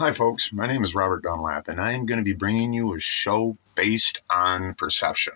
Hi, folks. My name is Robert Dunlap, and I am going to be bringing you a show based on perception.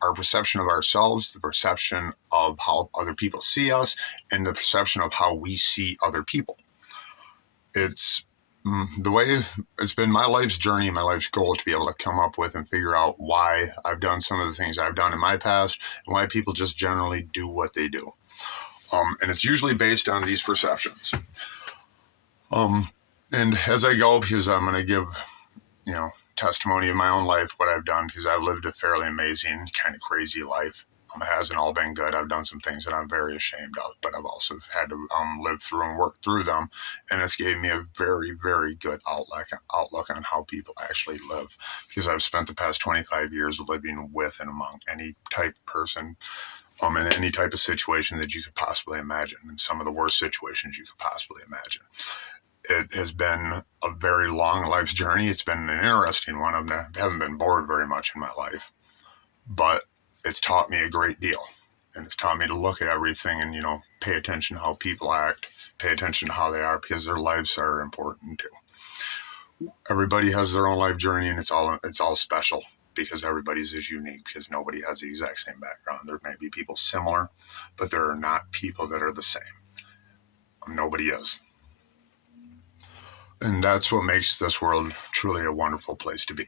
Our perception of ourselves, the perception of how other people see us, and the perception of how we see other people. It's the way it's been my life's journey, my life's goal to be able to come up with and figure out why I've done some of the things I've done in my past and why people just generally do what they do. And it's usually based on these perceptions. Um, and as I go, because I'm going to give testimony of my own life, what I've done, because I've lived a fairly amazing, kind of crazy life. It hasn't all been good. I've done some things that I'm very ashamed of, but I've also had to live through and work through them, and it's gave me a very, very good outlook on how people actually live, because I've spent the past 25 years living with and among any type of person, in any type of situation that you could possibly imagine, in some of the worst situations you could possibly imagine. It has been a very long life's journey. It's been an interesting one. I haven't been bored very much in my life, but it's taught me a great deal. And it's taught me to look at everything and, pay attention to how people act, pay attention to how they are, because their lives are important too. Everybody has their own life journey, and it's all special, because everybody's is unique, because nobody has the exact same background. There may be people similar, but there are not people that are the same. Nobody is. And that's what makes this world truly a wonderful place to be.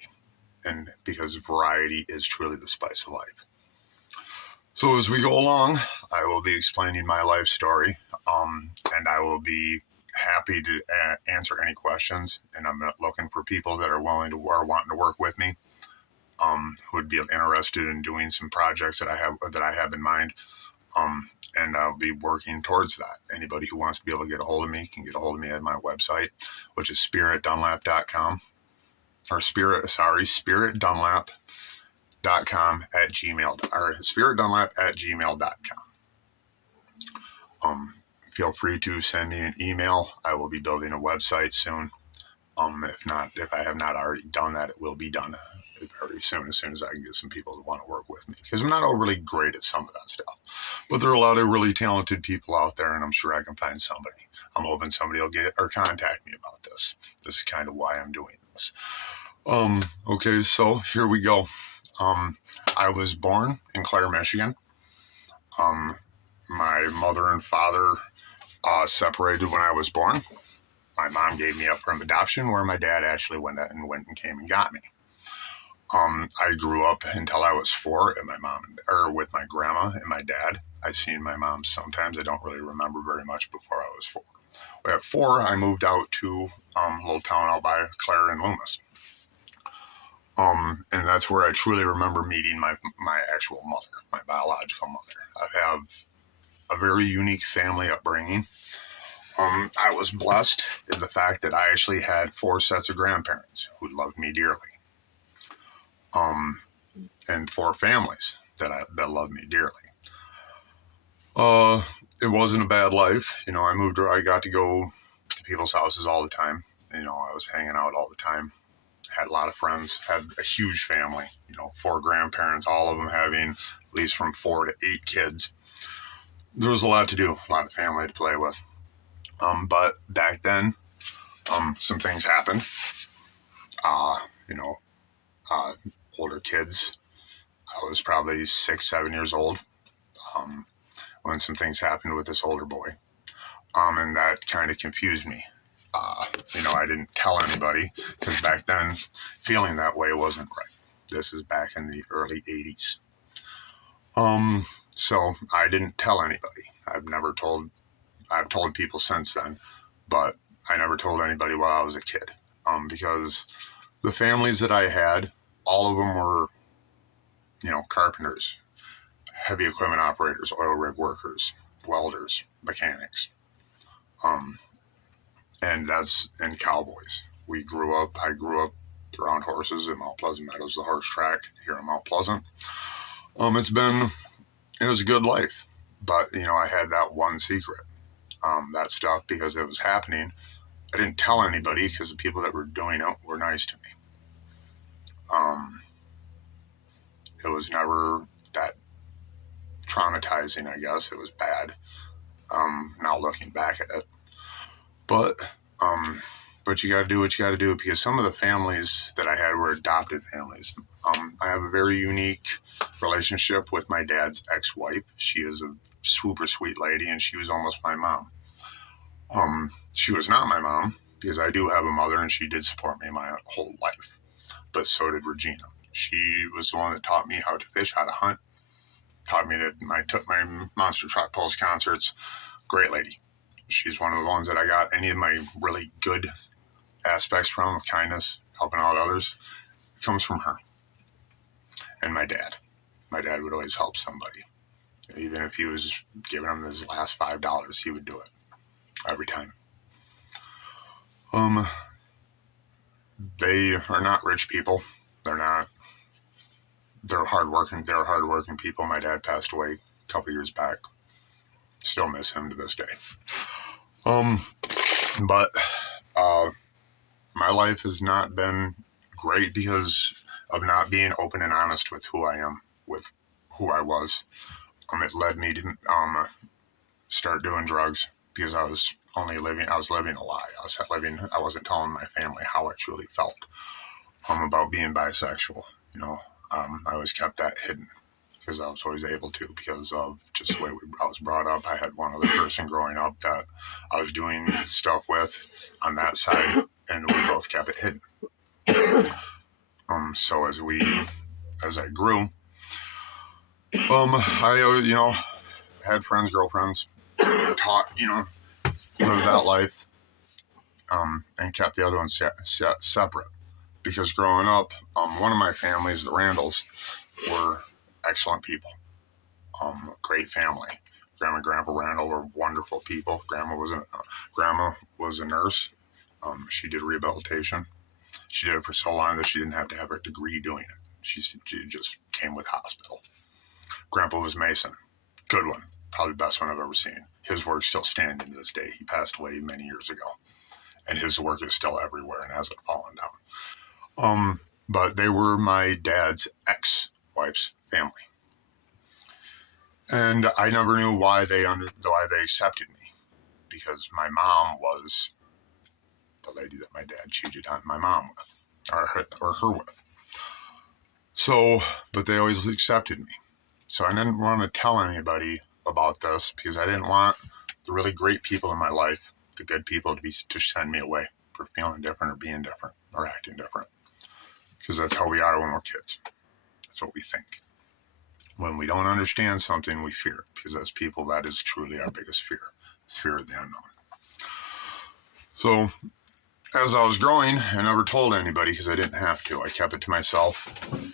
And because variety is truly the spice of life. So as we go along, I will be explaining my life story, and I will be happy to answer any questions. And I'm looking for people that are wanting to work with me, who would be interested in doing some projects that I have in mind. And I'll be working towards that. Anybody who wants to be able to get a hold of me can get a hold of me at my website, which is spiritdunlap.com, or spiritdunlap.com at spiritdunlap@gmail.com. Feel free to send me an email. I will be building a website soon. If I have not already done that, it will be done very soon, as soon as I can get some people to want to work with me, because I'm not overly great at some of that stuff. But there are a lot of really talented people out there, and I'm sure I can find somebody. I'm hoping somebody will get it or contact me about this. This is kind of why I'm doing this. Okay, so here we go. I was born in Clare, Michigan. My mother and father separated when I was born. My mom gave me up from adoption, where my dad actually went and came and got me. I grew up until I was 4 at with my grandma and my dad. I seen my mom sometimes. I don't really remember very much before I was 4. At 4, I moved out to a little town out by Clare and Loomis. And that's where I truly remember meeting my actual mother, my biological mother. I have a very unique family upbringing. I was blessed in the fact that I actually had 4 sets of grandparents who loved me dearly. And 4 families that loved me dearly. It wasn't a bad life. I got to go to people's houses all the time. I was hanging out all the time. Had a lot of friends, had a huge family, 4 grandparents, all of them having at least from 4 to 8 kids. There was a lot to do, a lot of family to play with. But back then, some things happened. Uh, you know, Older kids. I was probably 6, 7 years old when some things happened with this older boy. And that kind of confused me. I didn't tell anybody, because back then, feeling that way wasn't right. This is back in the early 80s. So I didn't tell anybody. I've told people since then, but I never told anybody while I was a kid. Because the families that I had, all of them were, carpenters, heavy equipment operators, oil rig workers, welders, mechanics, and cowboys. I grew up around horses at Mount Pleasant Meadows, the horse track here in Mount Pleasant. It was a good life, but I had that one secret, that stuff, because it was happening. I didn't tell anybody, because the people that were doing it were nice to me. It was never that traumatizing, I guess. It was bad, now looking back at it. But But you got to do what you got to do, because some of the families that I had were adopted families. I have a very unique relationship with my dad's ex-wife. She is a super sweet lady, and she was almost my mom. She was not my mom, because I do have a mother, and she did support me my whole life. But so did Regina. She was the one that taught me how to fish, how to hunt. Taught me that I took my Monster Truck Pulse concerts. Great lady. She's one of the ones that I got any of my really good aspects from, kindness, helping out others, comes from her. And my dad. My dad would always help somebody. Even if he was giving him his last $5, he would do it every time. They are not rich people. They're not. They're hardworking. They're hardworking people. My dad passed away a couple years back. Still miss him to this day. But my life has not been great because of not being open and honest with who I am, with who I was. It led me to start doing drugs because I was living a lie. I wasn't telling my family how I truly felt about being bisexual. I always kept that hidden because I was always able to, because of just the way I was brought up. I had one other person growing up that I was doing stuff with on that side, and we both kept it hidden. So as I grew, I had friends, girlfriends, taught, lived that life, and kept the other ones separate. Because growing up, one of my families, the Randalls, were excellent people. Great family. Grandma and Grandpa Randall were wonderful people. Grandma was a nurse. She did rehabilitation. She did it for so long that she didn't have to have a degree doing it. She just came with hospital. Grandpa was Mason. Good one. Probably the best one I've ever seen. His work's still standing to this day. He passed away many years ago. And his work is still everywhere and hasn't fallen down. But they were my dad's ex-wife's family. And I never knew why they accepted me, because my mom was the lady that my dad cheated on my mom with, or her with. So, but they always accepted me. So I didn't want to tell anybody about this, because I didn't want the really great people in my life, the good people, to send me away for feeling different or being different or acting different. Because that's how we are when we're kids. That's what we think. When we don't understand something, we fear it, because as people, that is truly our biggest fear. It's fear of the unknown. So as I was growing, I never told anybody because I didn't have to. I kept it to myself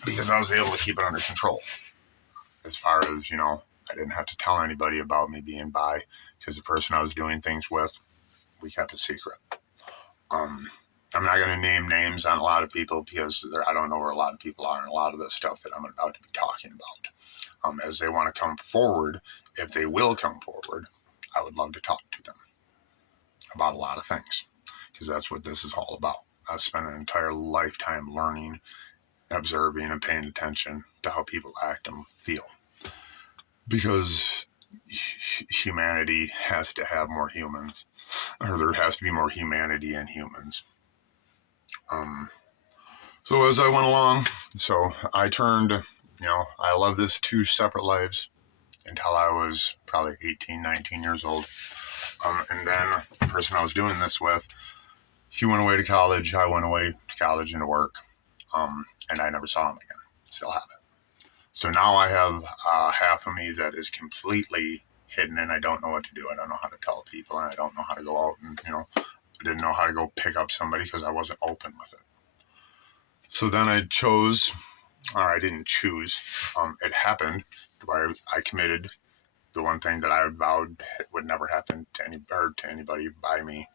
because I was able to keep it under control. As far as, I didn't have to tell anybody about me being bi, because the person I was doing things with, we kept it secret. I'm not going to name names on a lot of people, because I don't know where a lot of people are, and a lot of the stuff that I'm about to be talking about. As they want to come forward, if they will come forward, I would love to talk to them about a lot of things, because that's what this is all about. I've spent an entire lifetime learning, observing, and paying attention to how people act and feel, because humanity has to have more humans, or there has to be more humanity in humans. So as I went along, I turned, I lived this 2 separate lives until I was probably 18, 19 years old. And then the person I was doing this with, he went away to college. I went away to college and to work. And I never saw him again. Still have it. So now I have half of me that is completely hidden, and I don't know what to do. I don't know how to tell people, and I don't know how to go out and, I didn't know how to go pick up somebody because I wasn't open with it. So then I chose, or I didn't choose. It happened where I committed the one thing that I vowed would never happen to anybody by me.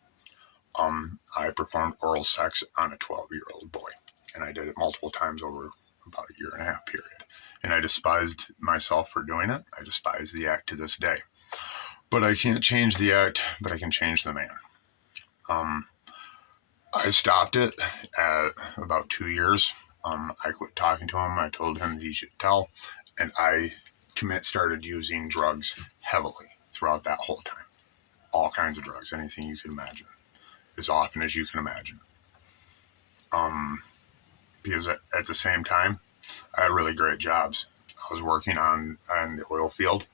I performed oral sex on a 12-year-old boy, and I did it multiple times over about a 1.5 year period. And I despised myself for doing it. I despise the act to this day. But I can't change the act, but I can change the man. I stopped it at about 2 years. I quit talking to him. I told him he should tell, and I started using drugs heavily throughout that whole time. All kinds of drugs, anything you could imagine. as often as you can imagine. Because at the same time, I had really great jobs. I was working on the oil field.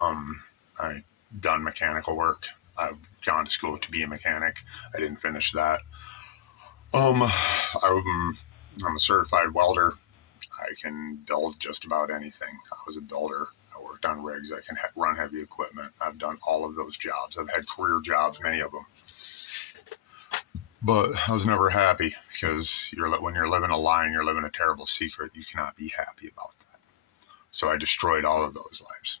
I done mechanical work. I've gone to school to be a mechanic. I didn't finish that. I'm a certified welder. I can build just about anything. I was a builder. I worked on rigs. I can run heavy equipment. I've done all of those jobs. I've had career jobs, many of them. But I was never happy because when you're living a lie and you're living a terrible secret, you cannot be happy about that. So I destroyed all of those lives,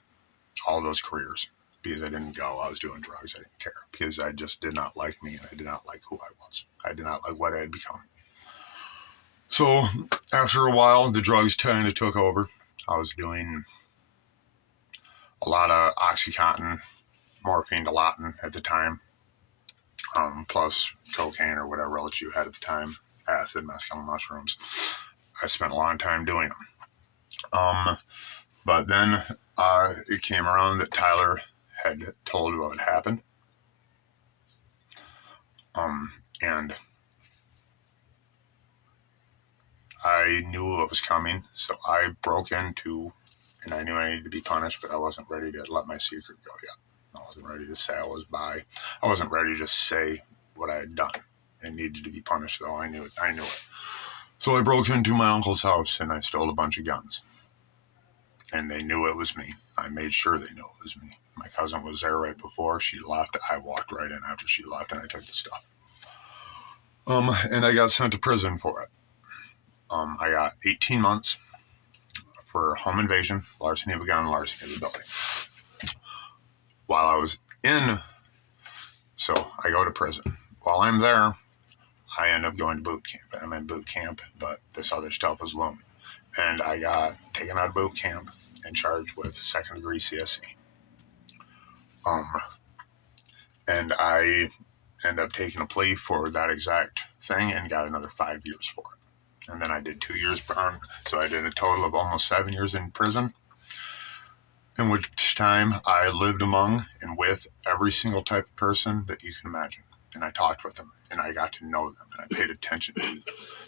all of those careers, because I didn't go. I was doing drugs. I didn't care because I just did not like me and I did not like who I was. I did not like what I had become. So after a while, the drugs kind of took over. I was doing a lot of OxyContin, morphine, Dilaudid at the time, plus cocaine or whatever else you had at the time, acid, mescaline mushrooms. I spent a long time doing them. But then it came around that Tyler had told what had happened. And I knew what was coming, so I broke into, and I knew I needed to be punished, but I wasn't ready to let my secret go yet. I wasn't ready to say I was bi. I wasn't ready to say what I had done. It needed to be punished, though. I knew it. So I broke into my uncle's house and I stole a bunch of guns. And they knew it was me. I made sure they knew it was me. My cousin was there right before she left. I walked right in after she left and I took the stuff. And I got sent to prison for it. I got 18 months for home invasion, larceny of a gun, larceny of a building. While I was in, so I go to prison. While I'm there, I end up going to boot camp. I'm in boot camp, but this other stuff was looming. And I got taken out of boot camp and charged with second-degree CSE. And I ended up taking a plea for that exact thing and got another 5 years for it. And then I did 2 years burn. So I did a total of almost 7 years in prison, in which time I lived among and with every single type of person that you can imagine. And I talked with them and I got to know them and I paid attention to them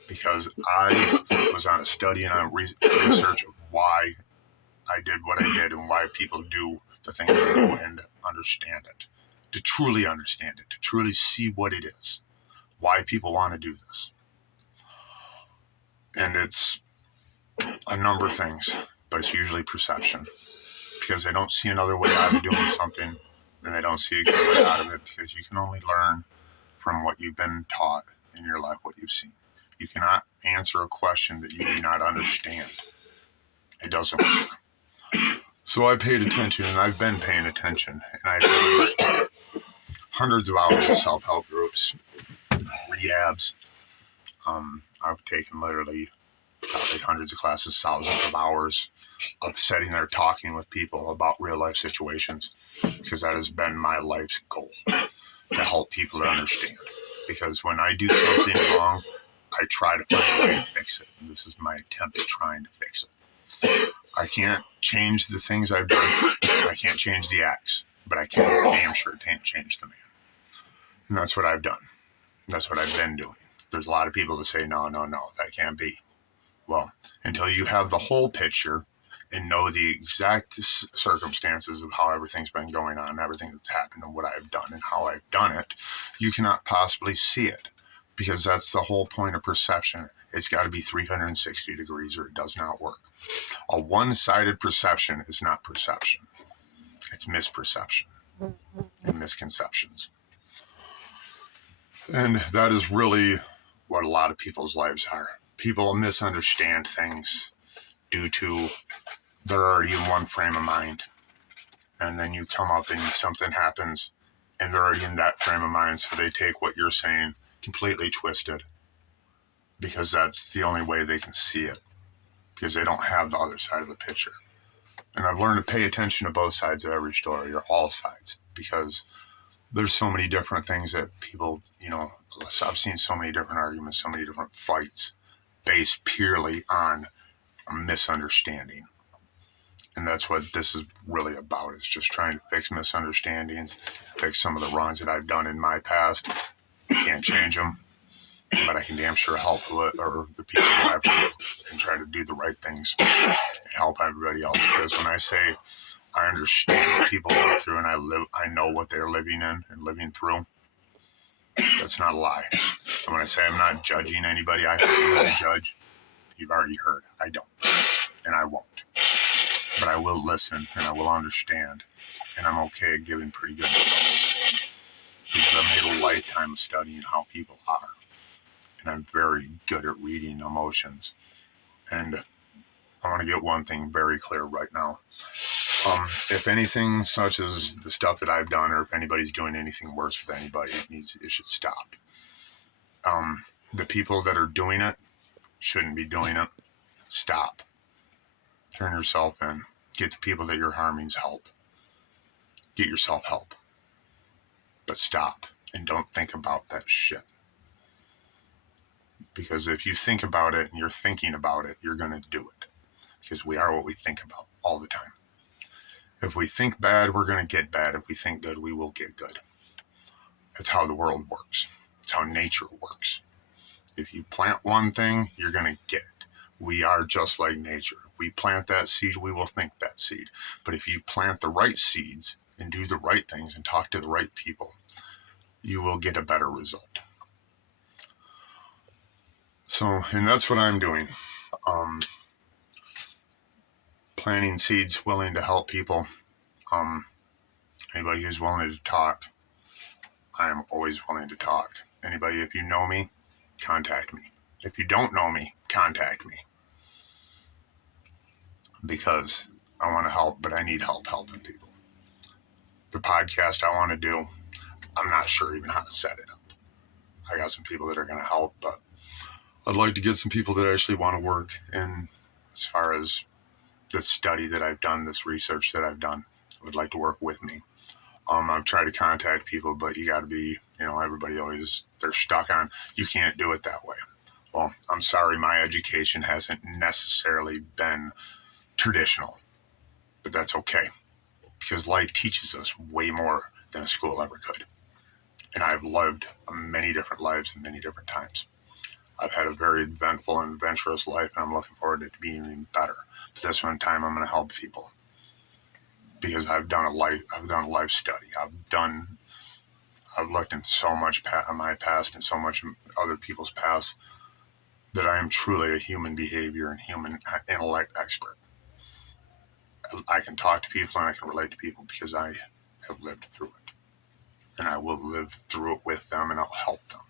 because I was on a study and on research of why I did what I did and why people do the thing they do and understand it. To truly understand it, to truly see what it is, why people want to do this. And it's a number of things, but it's usually perception. Because they don't see another way out of doing something, and they don't see a good way out of it, because you can only learn from what you've been taught in your life, what you've seen. You cannot answer a question that you do not understand. It doesn't work. So I paid attention, and I've been paying attention, and I've paid hundreds of hours of self-help groups, rehabs. I've taken literally probably hundreds of classes, thousands of hours of sitting there talking with people about real life situations, because that has been my life's goal, to help people to understand. Because when I do something wrong, I try to find a way to fix it. And this is my attempt at trying to fix it. I can't change the things I've done. I can't change the acts, but I can damn sure change the man. And that's what I've done. That's what I've been doing. There's a lot of people that say, no, that can't be. Well, until you have the whole picture and know the exact circumstances of how everything's been going on, everything that's happened and what I've done and how I've done it, you cannot possibly see it, because that's the whole point of perception. It's got to be 360 degrees or it does not work. A one-sided perception is not perception. It's misperception and misconceptions. And that is really what a lot of people's lives are. People misunderstand things due to they're already in one frame of mind. And then you come up and something happens and they're already in that frame of mind. So they take what you're saying completely twisted, because that's the only way they can see it, because they don't have the other side of the picture. And I've learned to pay attention to both sides of every story, or all sides, because there's so many different things that people, I've seen so many different arguments, so many different fights based purely on a misunderstanding. And that's what this is really about, is just trying to fix misunderstandings, fix some of the wrongs that I've done in my past, I can't change them, but I can damn sure help or the people that I've heard and try to do the right things and help everybody else. Because when I say I understand what people go through and I know what they're living in and living through, that's not a lie. And when I say I'm not judging anybody, I don't judge. You've already heard. I don't, and I won't. But I will listen and I will understand, and I'm okay at giving pretty good advice. Because I've made a lifetime of studying how people are, and I'm very good at reading emotions. And I want to get one thing very clear right now. If anything such as the stuff that I've done, or if anybody's doing anything worse with anybody, it should stop. The people that are doing it shouldn't be doing it. Stop. Turn yourself in. Get the people that you're harming's help. Get yourself help. But stop and don't think about that shit. Because if you think about it and you're thinking about it, you're going to do it. Because we are what we think about all the time. If we think bad, we're going to get bad. If we think good, we will get good. That's how the world works. It's how nature works. If you plant one thing, you're going to get it. We are just like nature. If we plant that seed, we will think that seed. But if you plant the right seeds and do the right things and talk to the right people, you will get a better result. So, and that's what I'm doing. Planting seeds, willing to help people. Anybody who's willing to talk, I am always willing to talk. Anybody, if you know me, contact me. If you don't know me, contact me. Because I want to help, but I need help helping people. The podcast I want to do, I'm not sure even how to set it up. I got some people that are going to help, but I'd like to get some people that actually want to work in as far as this study that I've done, this research that I've done, would like to work with me. I've tried to contact people, but you got to be, everybody always, they're stuck on, you can't do it that way. Well, I'm sorry, my education hasn't necessarily been traditional, but that's okay because life teaches us way more than a school ever could. And I've lived many different lives in many different times. I've had a very eventful and adventurous life, and I'm looking forward to it being even better. But this one time, I'm going to help people because I've done a life study. I've looked in so much of my past and so much other people's past that I am truly a human behavior and human intellect expert. I can talk to people and I can relate to people because I have lived through it. And I will live through it with them and I'll help them.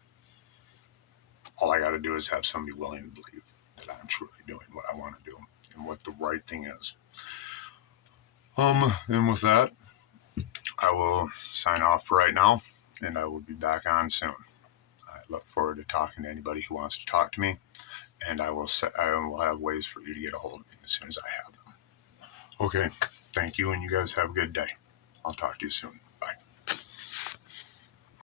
All I got to do is have somebody willing to believe that I'm truly doing what I want to do and what the right thing is. And with that, I will sign off for right now and I will be back on soon. I look forward to talking to anybody who wants to talk to me, and I will have ways for you to get a hold of me as soon as I have them. Okay, thank you, and you guys have a good day. I'll talk to you soon.